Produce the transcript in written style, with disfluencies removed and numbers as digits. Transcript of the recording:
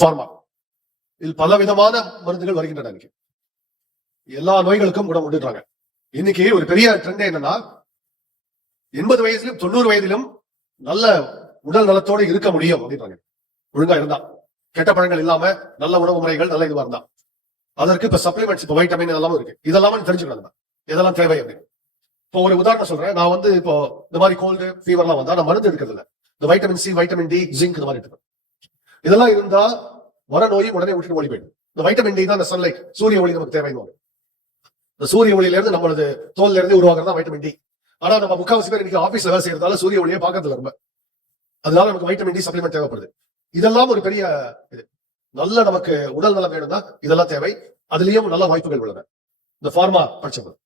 Pharma இதில் பல விதமான மருந்துகள் வருகின்றன. இன்னைக்கு எல்லா நோய்களுக்கும் குணம் உண்டுறாங்க. இன்னைக்கு ஒரு பெரிய ட்ரெண்ட் என்னன்னா 80 வயதிலும் 90 வயதிலும் நல்ல உடல் நலத்தோடு இருக்க முடியும் அப்படின்றாங்க. ஒழுங்கா இருந்தா, கெட்ட பழங்கள் இல்லாம நல்ல உணவு முறைகள் நல்ல இதுவா இருந்தா. அதற்கு இப்ப சப்ளிமெண்ட்ஸ், இப்ப வைட்டமின் இதெல்லாம் இருக்கு. இதெல்லாம் தெரிஞ்சுக்கணும் இதெல்லாம் தேவை அப்படின்னு. இப்போ ஒரு உதாரணம் சொல்றேன். நான் இப்போ இந்த மாதிரி கோல்டு ஃபீவர்லாம் வந்தா நான் மருந்து எடுக்கிறது இல்லை. இந்த vitamin C, vitamin D, zinc இந்த மாதிரி எடுத்துக்கணும். இதெல்லாம் இருந்தா வர நோயும் உடனே விட்டுட்டு ஓடி போயிடும். இந்த வைட்டமின் டி தான் இந்த சன்லைட், சூரிய ஒளி நமக்கு தேவைன்னு. இந்த சூரிய ஒளியில இருந்து நம்மளது தோல்ல இருந்து உருவாக்குறதா வைட்டமின் டி. ஆனா நம்ம முக்காவாசி பேர் இன்னைக்கு ஆபீஸ்ல வேலை செய்யறதால சூரிய ஒளியை பார்க்கறதுல ரொம்ப, அதனால நமக்கு வைட்டமின் டி சப்ளிமெண்ட் தேவைப்படுது. இதெல்லாம் ஒரு பெரிய இது. நல்ல நமக்கு உடல் நலம் வேணும்னா இதெல்லாம் தேவை. அதுலயும் நல்ல வாய்ப்புகள் உள்ளன இந்த ஃபார்மா படிச்சவங்க.